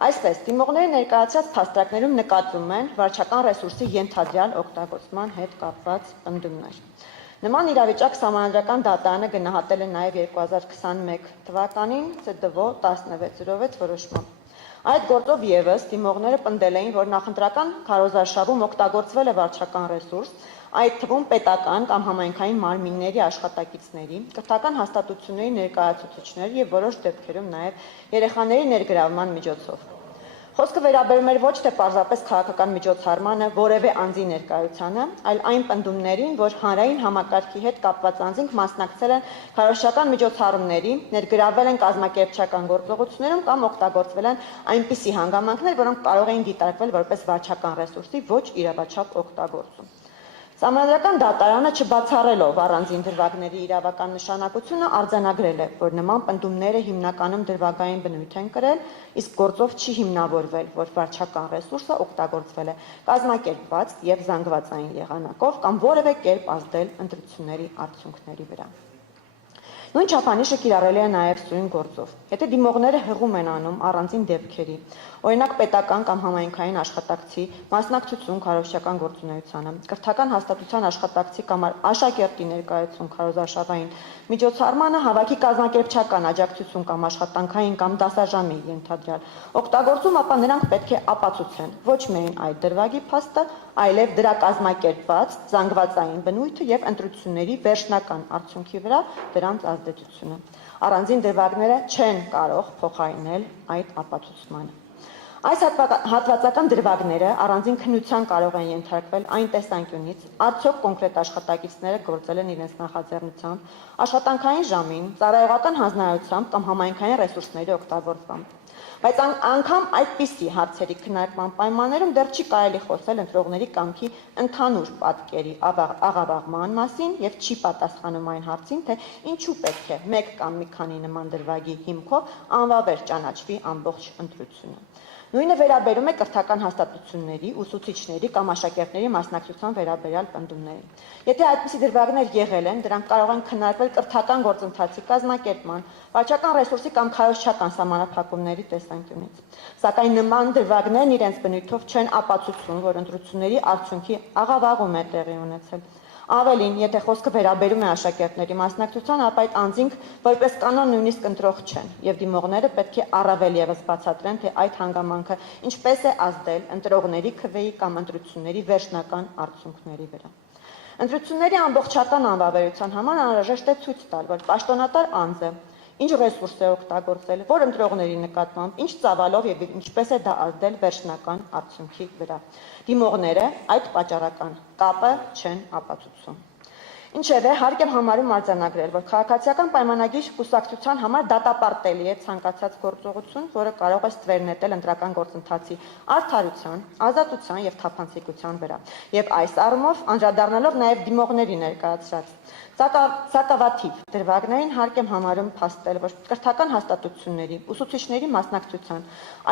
Այսպես, դիմողների ներկայացրած փաստարկներում նկատվում են վարչական ռեսուրսի ենթադրյալ օգտագործման հետ կապված պնդումներ։ Նման իրավիճակ Սահմանադրական դատարանը գնահատել է նաև 2021 թվականին ՑԴՎ 1606 որոշմամբ։ Այդ գործով ևս դիմողները պնդել էին, որ նախընտրական քարոզարշավում օգտագործվել է վարչական ռեսուրս, այդ թվում պետական կամ համայնքային մարմինների աշխատակիցների, կրթական հաստատությունների ներկայացուցիչների եւ որոշ դեպքերում նաև երեխաների ներգրավման միջոցով։ Խոսքը վերաբերում էր ոչ թե պարզապես քաղաքական միջոցառմանը, որևէ անձի ներկայությանը, այլ այն պնդումներին, որ հանրային համակարգի հետ կապված անձինք մասնակցել են քարոզչական միջոցառումների, ներգրավվել են կազմակերպչական գործողություններում կամ օգտագործվել են այնպիսի հանգամանքներ, որոնք կարող էին դիտարկվել որպես վարչական ռեսուրսի ոչ իրավաչափ օգտագործում։ Սահմանադրական դատարանը չբացառելով առանձին դրվագների իրավական նշանակությունը արձանագրել է, որ նման պնդումները հիմնականում դրվագային բնույթ են կրել, իսկ գործով չի հիմնավորվել, որ վարչական ռեսուրսը օգտագործվել է կազմակերպված եւ զանգվածային եղանակով կամ որևէ կերպ ազդել ընտրությունների արդյունքների վրա։ Նույն չափանիշը կիրառել է նաև սույն գործով։ Եթե դիմողները հղում են անում առանձին դեպքերի, օրինակ պետական կամ համայնքային աշխատակցի մասնակցություն քարոզչական գործունեությանը, կրթական հաստատության աշխատակցի կամ աշակերտի ներկայացում քարոզարշավային միջոցառմանը, հավաքի կազմակերպչական աջակցություն կամ աշխատանքային կամ դասաժամի ենթադրյալ օգտագործում, ապա նրանք պետք է ապացուցեն ոչ միայն այդ դրվագի փաստը, այլև դրա կազմակերպված զանգվածային բնույթը եւ ընտրությունների վերջնական արդյունքի վրա դրանց ազդեցությունը։ Առանձին դրվագները չեն կարող փոխարինել այդ ապացուցմանը։ Այս հատվածական դրվագները առանձին քննության կարող են ենթարկվել այն տեսանկյունից, արդյոք կոնկրետ աշխատակիցները գործել են իրենց նախաձեռնությամբ, աշխատանքային ժամին, ծառայողական հանձնարարությամբ կամ համայնքային ռեսուրսների օգտագործմամբ։ Բայց անգամ այդպիսի հարցերի քննարկման պայմաններում դեռ չի կարելի խոսել ընտրողների կամքի ընդհանուր պատկերի աղավաղման մասին եւ չի պատասխանում այն հարցին, թե ինչու պետք է մեկ կամ մի քանի նման դրվագի հիմքով անվավեր ճանաչվի ամբողջ ընտրությունը։ Նույնը վերաբերում է կրթական հաստատությունների, ուսուցիչների կամ աշակերտների մասնակցության վերաբերյալ պնդումներին։ Եթե այդպիսի դրվագներ եղել են, դրանք կարող են քննարկվել կրթական գործընթացի կազմակերպման, վարչական ռեսուրսի կամ քարոզչական սահմանափակումների տեսանկյունից։ Սակայն նման դրվագներն իրենց բնույթով չեն ապացուցում, որ ընտրությունների արդյունքի աղավաղում է տեղի ունեցել։ Ավելին, եթե խոսքը վերաբերում է աշակերտների մասնակցության, ապա այդ անձինք որպես կանոն նույնիսկ ընտրող չեն, եւ դիմողները պետք է առավել եւս բացատրեն, թե այդ հանգամանքը ինչպես է ազդել ընտրողների քվեի կամ ընտրությունների վերջնական արդյունքների վրա։ Ընտրությունների ամբողջական անվավերության համար անհրաժեշտ է ցույց տալ, որ պաշտոնատար անձը ինչ ռեսուրս է օգտագործել, որ ընտրողների նկատմամբ, ինչ ծավալով եւ ինչպես է դա ազդել վերջնական արդյունքի վրա։ Դիմողները այդ պատճառական կապը չեն ապացուցում։ Ինչևէ, հարկ եմ համարում արձանագրել, որ քաղաքացիական պայմանագիր կուսակցության համար դատապարտելի է ցանկացած գործողություն, որը կարող է ստվեր նետել ընտրական գործընթացի արդարության, ազատության եւ թափանցիկության վրա։ Եվ այս առումով անդրադառնալով նաեւ դիմողների ներկայացրած սակավաթիվ դրվագներին հարկ եմ համարում փաստել, որ կրթական հաստատությունների, ուսուցիչների մասնակցության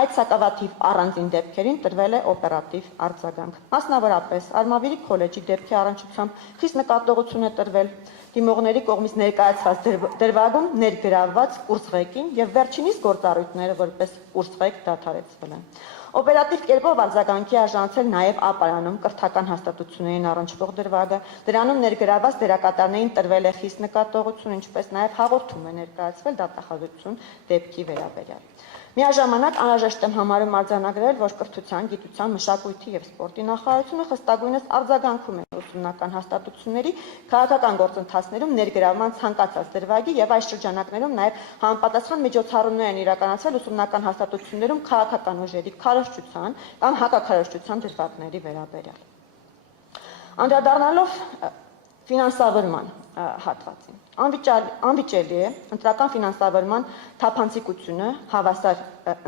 այդ սակավաթիվ առանձին դեպքերին տրվել է օպերատիվ արձագանք։ Մասնավորապես Արմավիրի քոլեջի դեպքի առնչությամբ խիստ նկատողություն է տրվել դիմողների կողմից ներկայացված դրվագում ներգրավված կուրսղեկին եւ վերջինիս գործառույթները որպես կուրսղեկ դադարեցվել են։ Օպերատիվ կերպով արձագանքի արժանացել նաև ապարանում կրթական հաստատություններին առնչվող դրվագը, դրանում ներգրավված դերակատարներին տրվել է խիստ նկատողություն, ինչպես նաև հաղորդում է ներկայացվել դատախազություն դեպքի վերաբերյալ։ Միաժամանակ անհրաժեշտ եմ համարում արձանագրել, որ կրթության, գիտության, մշակույթի եւ սպորտի նախարարությունը խստագույնս արձագանքում է ուսումնական հաստատությունների քաղաքական գործընթացներում ներգրավման ցանկացած դրվագի եւ այս շրջանակներում նաեւ համապատասխան միջոցառումներ են իրականացել ուսումնական հաստատություններում քաղաքական ուժերի քարոզչության կամ հակաքարոզչության դրվագների վերաբերյալ։ Անդրադառնալով ֆինանսավորման հատվածին։ Անվիճելի է ընտրական ֆինանսավորման թափանցիկությունը հավասար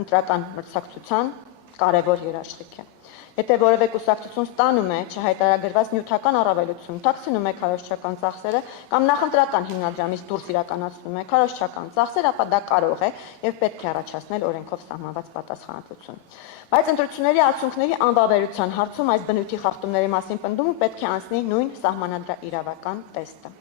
ընտրական մրցակցության կարևոր երաշխիք է։ Եթե որևէ կուսակցություն ստանում է չհայտարարված նյութական առավելություն, թաքցնում է քարոզչական ծախսերը կամ նախընտրական հիմնադրամից դուրս իրականացնում է քարոզչական ծախսեր, ապա դա կարող է եւ պետք է առաջացնել օրենքով սահմանված պատասխանատվություն։ Բայց ընտրությունների արդյունքների անվավերության հարցում այս բնույթի խախտումների մասին պնդումը պետք է անցնի նույն սահմանադրաիրավական տեստը։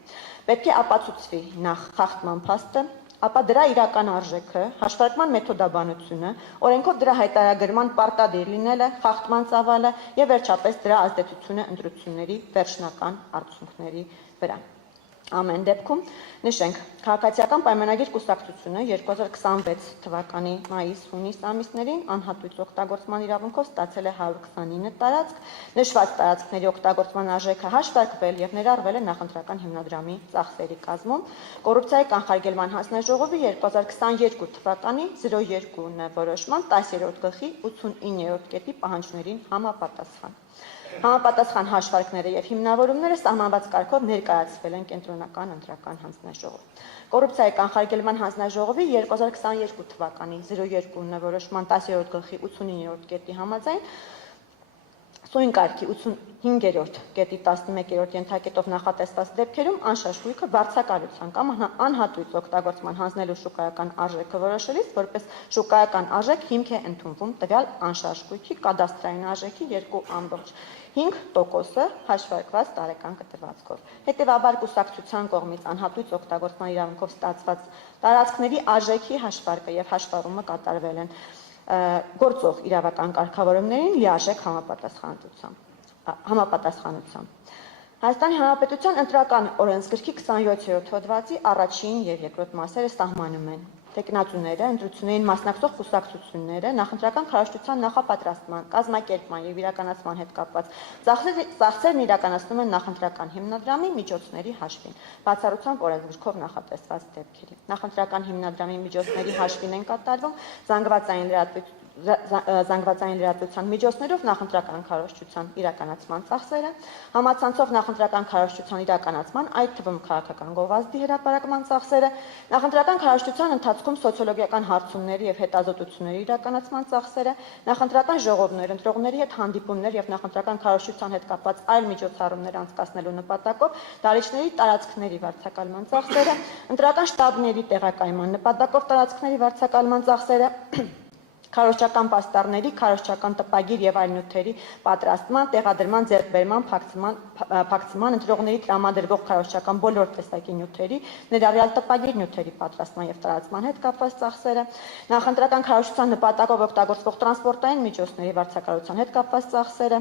Պետք է ապացուցվի նախ խախտման փաստը, ապա դրա իրական արժեքը, հաշվարկման մեթոդաբանությունը, օրենքով դրա հայտարարագրման պարտադիր լինելը, խախտման ծավալը եւ վերջապես դրա ազդեցությունը ընտրությունների վերջնական արդյունքների վրա։ Ամեն դեպքում նշենք, քաղաքացիական պայմանագիր կուսակցությունը 2026 թվականի մայիս-հունիս ամիսներին անհատույց օգտագործման իրավունքով ստացել է 129 տարածք, նշված տարածքների օգտագործման արժեքը հաշվարկվել եւ ներառվել է նախընտրական հիմնադրամի ծախսերի կազմում։ Կոռուպցիայի կանխարգելման հանձնաժողովի 2022 թվականի 02 որոշման 10-րդ գլխի 89-րդ կետի պահանջներին համապատասխան։ Համապատասխան հաշվարկները եւ հիմնավորումները սահմանված կարգով ներկայացվել են կենտրոնական ընտրական հանձնաժողով։ Կոռուպցիայի կանխարգելման հանձնաժողովի 2022 թվականի 02 որոշման 10-րդ գլխի 89-րդ կետի համաձայն Սույն կարգի 85-րդ կետի 11-րդ ենթակետով նախատեսված դեպքերում անշաշկույքը վարձակալության կամ անհատույց օգտագործման հանձնելու շուկայական արժեքը որոշելիս որպես շուկայական արժեք հիմք է ընդունվում տվյալ անշաշկույքի կադաստրային արժեքի 2.5%-ը հաշվարկված տարեկան կտրվածքով։ Հետևաբար կուսակցության կողմից անհատույց օգտագործման իրավունքով ստացված տարածքների արժեքի հաշվարկը եւ հաշվառումը կատարվել են գործող իրավական կարգավորումներին լիարժեք համապատասխանությամբ։ Հայաստանի Հանրապետության ընտրական օրենսգրքի 27-րդ հոդվածի առաջին եւ երկրորդ մասերը սահմանում են տեխնացուները, ընտրություններին մասնակցող կուսակցությունները, նախընտրական քարոզչության նախապատրաստման, կազմակերպման եւ իրականացման հետ կապված ծախսերն իրականացնում են նախընտրական հիմնադրամի միջոցների հաշվին, բացառությամբ օրենսգրքով նախատեսված դեպքերի։ Նախընտրական հիմնադրամի միջոցների հաշվին են կատարվում զանգվածային լրատվության միջոցներով նախընտրական քարոզչության իրականացման ծախսերը, համացանցով նախընտրական քարոզչության իրականացման, այդ թվում քաղաքական գովազդի հրապարակման ծախսերը, նախընտրական քարոզչության ընթացքում սոցիոլոգիական հարցումների եւ հետազոտությունների իրականացման ծախսերը, նախընտրական ժողովներ, ընտրողների հետ հանդիպումներ եւ նախընտրական քարոզչության հետ կապված այլ միջոցառումներ անցկացնելու նպատակով տարիչների տարածքների վարձակալման ծախսերը, ընտրական շտաբների տեղակայման նպատակով տարածքների վարձակալման ծախսերը, քարոզչական պաստառների, քարոզչական տպագիր եւ այլ նյութերի պատրաստման, տեղադրման, ձեռքբերման, փակցման, ընտրողների տրամադրվող քարոզչական բոլոր տեսակի նյութերի, ներառյալ տպագիր նյութերի պատրաստման եւ տարածման հետ կապված ծախսերը, նախընտրական քարոզչության նպատակով օգտագործվող տրանսպորտային միջոցների վարձակալության հետ կապված ծախսերը,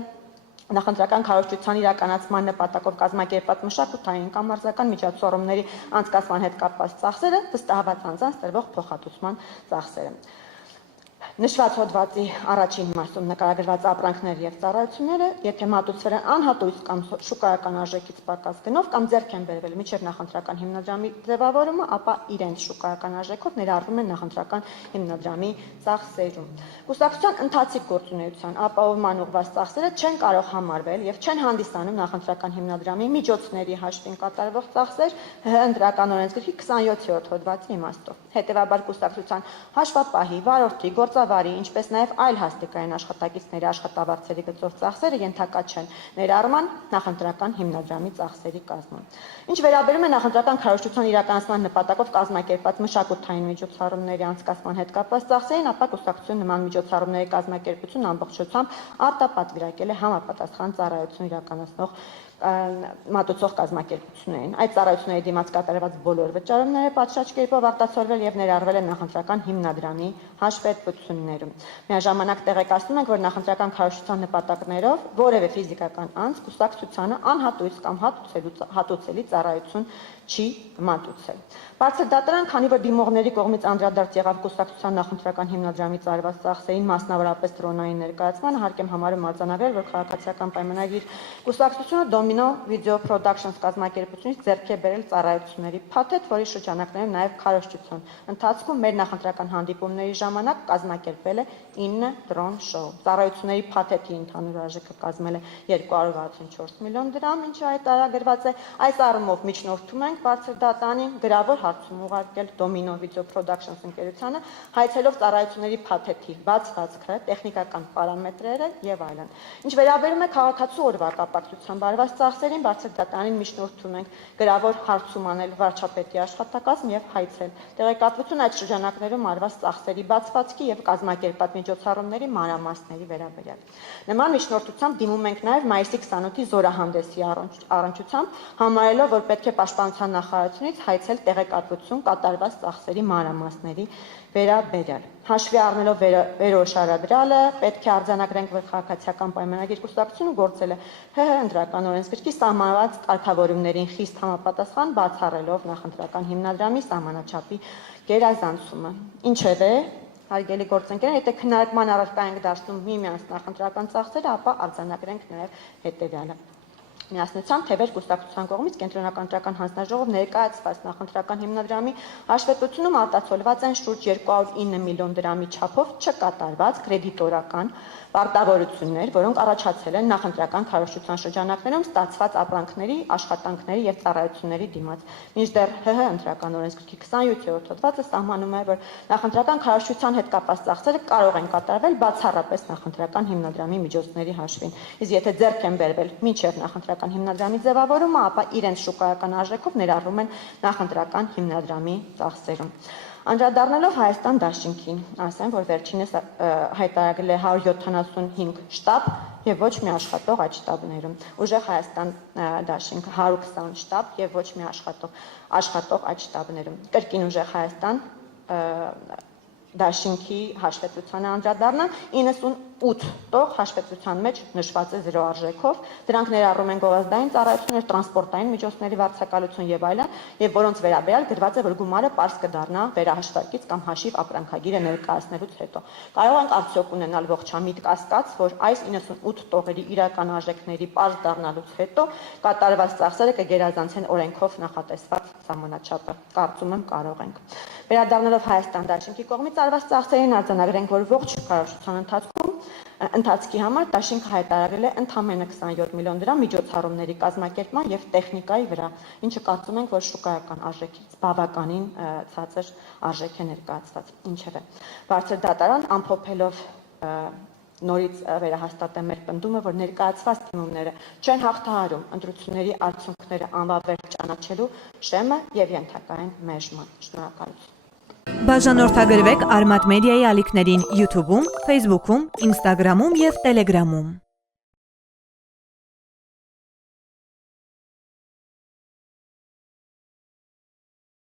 նախընտրական քարոզչության իրականացման նպատակով կազմակերպված մշակութային կամ մարզական միջոցառումների անցկացման հետ կապված ծախսերը, վստահված անձանց տրվող փոխհատուցման ծախսերը։ Նշված հոդվածի առաջին մասում նկարագրված ապրանքները եւ ծառայությունները, եթե մատուցվել են անհատույց կամ շուկայական արժեքից պակաս գնով կամ ձեռք են բերվել միջև նախընտրական հիմնադրամի ձևավորումը, ապա իրենց շուկայական արժեքով ներառվում են նախընտրական հիմնադրամի ծախսերում։ Կուսակցության ընթացիկ գործունեության ապահովման ուղղված ծախսերը չեն կարող համարվել եւ չեն հանդիսանում նախընտրական հիմնադրամի միջոցների հաշվին կատարվող ծախսեր ընտրական օրենսգրքի 27-րդ հոդվածի իմաստով։ Հետևաբար կուսակցության հաշվապահի, վարորդի, գործավարի, ինչպես նաև այլ հաստիկային աշխատակիցների աշխատավարձերի գծով ծախսերը ենթակա չեն ներառման նախընտրական հիմնադրամի ծախսերի կազմում։ Ինչ վերաբերում է նախընտրական քարոզչության իրականացման նպատակով կազմակերպված մշակութային միջոցառումների անցկացման հետ կապված ծախսերին, ապա կուսակցությունը նման միջոցառումների կազմակերպությունն ամբողջությամբ արտապատվիրակել է համապատասխան ծառայություն իրականացնող մատուցող կազմակերպություններին։ Այդ ծառայությունների դիմաց կատարված բոլոր վճարումները պատշաճ կերպով արտացոլվել եւ ներառվել են նախընտրական հիմնադրամի հաշվետվություններում։ Միաժամանակ տեղեկացնում ենք, որ նախընտրական քարոզչության նպատակներով որևէ ֆիզիկական անձ կուսակցությանը անհատույց կամ հատուցելի ծառայություն չի մատուցել։ Բարձր դատարան, քանի որ դիմողների կողմից անդրադարձ եղավ կուսակցության նախընտրական հիմնադրամի ծառայված ծախսերին, մասնավորապես դրոնային ներկայացման, հարկ եմ համարում արձանագրել, որ քաղաքացիական պայմանագիր կուսակցությունը Domino Video Productions կազմակերպությունից ձեռք է բերել ծառայությունների փաթեթ, որի շրջանակներում նաև քարոզչության ընթացքում մեր նախընտրական հանդիպումների ժամանակ կազմակերպվել է 9 դրոն շոու։ Ծառայությունների փաթեթի ընդհանուր արժեքը կազմել է 264 միլիոն դրամ, ինչը հայտարարագրված է։ Այս առումով միջնորդում ենք բարձր դատարանին գրավոր հարցում ուղարկել Domino Video Productions ընկերությանը, հայցելով ծառայությունների փաթեթի բացվածքը, տեխնիկական պարամետրերը եւ այլն։ Ինչ վերաբերում է քաղաքացու օրվա կապակցությամբ արված ծախսերին, բարձր դատարանին միջնորդում ենք գրավոր հարցում անել վարչապետի աշխատակազմ եւ հայցել տեղեկատվություն այդ շրջանակներում արված ծախսերի բացվածքի եւ կազմակերպած միջոցառումների մանրամասների վերաբերյալ։ Նման միջնորդությամբ դիմում ենք նաեւ մայիսի 28-ի զորահանդեսի առնչությամբ, համարելով, որ պետք է պաշտպանության նախարարությունից հայցել տեղեկատվություն տեղեկատվություն կատարված ծախսերի մանրամասների վերաբերյալ։ Հաշվի առնելով վերօշարադրյալը, պետք է արձանագրենք, որ քաղաքացիական պայմանագիր կուսակցությունը գործել է ՀՀ ընտրական օրենսգրքի սահմանված կարգավորումներին խիստ համապատասխան, բացառելով նախընտրական հիմնադրամի սահմանաչափի գերազանցումը։ Ինչևէ, հարգելի գործընկերներ, եթե քննարկման առարկա ենք դարձնում միմյանց նախընտրական ծախսերը, ապա արձանագրենք նաև հետևյալը։ Միասնությամբ թևեր կուսակցության կողմից կենտրոնական ընտրական հանձնաժողով ներկայացված նախընտրական հիմնադրամի հաշվետվությունում արտացոլված են շուրջ 209 միլիոն դրամի չափով չկատարված կրեդիտորական պարտավորություններ, որոնք առաջացել են նախընտրական քարոզչության շրջանակներում ստացված ապրանքների, աշխատանքների եւ ծառայությունների դիմաց։ Մինչդեռ ՀՀ ընտրական օրենսգրքի 27-րդ հոդվածը սահմանում է, որ նախընտրական քարոզչության հետ կապված ծախսերը կարող են կատարվել բացառապես նախընտրական հիմնադրամի միջոցների հաշվին։ Իսկ եթե ձեռք են բերվել մինչև նախընտրական հիմնադրամի ձևավորումը, ապա իրենց շուկայական արժեքով ներառվում են նախընտրական հիմնադրամի ծախսերում։ Անդրադառնալով Հայաստան դաշինքին, ասեմ, որ վերջինս հայտարարել է 175 շտաբ եւ ոչ մի աշխատող այդ շտաբներում։ Ուժեղ Հայաստան դաշինքը 120 շտաբ եւ ոչ մի աշխատող այդ շտաբներում։ Կրկին Ուժեղ Հայաստան դաշինքի հաշվետվությանը անդրադառնան 98 տող հաշվետվության մեջ նշված է 0 արժեքով, դրանք ներառում են գովազդային ծառայություններ, տրանսպորտային միջոցների վարձակալություն եւ այլն, եւ որոնց վերաբերյալ գրված է, որ գումարը պարզ կդառնա վերահաշվարկից կամ հաշիվ ապրանքագիրը ներկայացնելուց հետո։ Կարող ենք արդյոք ունենալ ողջամիտ կասկած, որ այս 98 տողերի իրական արժեքների պարզ դառնալուց հետո կատարված ծախսերը կգերազանցեն օրենքով նախատեսված սահմանաչափը։ Կարծում եմ կարող ենք։ Վերադառնալով Հայաստան դաշինքի կողմից արված ծախսերին արձանագրենք, որ ողջ քարոզչության ընթացքի համար դաշինքը հայտարարել է ընդամենը 27 միլիոն դրամ միջոցառումների կազմակերպման եւ տեխնիկայի վրա, ինչը կարծում ենք, որ շուկայական արժեքից բավականին ցածր արժեք է ներկայացված։ Ինչևէ, բարձր դատարան ամփոփելով նորից վերահաստատեմ մեր պնդումը, որ ներկայացված դիմումները չեն հաղթահարում ընտրությունների արդյունքները անվավեր ճանաչելու շեմը եւ ենթակա են մերժման։ Շնորհակալություն։ Բաժանորդագրվեք Արմատ մեդիայի ալիքներին YouTube-ում, Facebook-ում, Instagram-ում եւ Telegram-ում։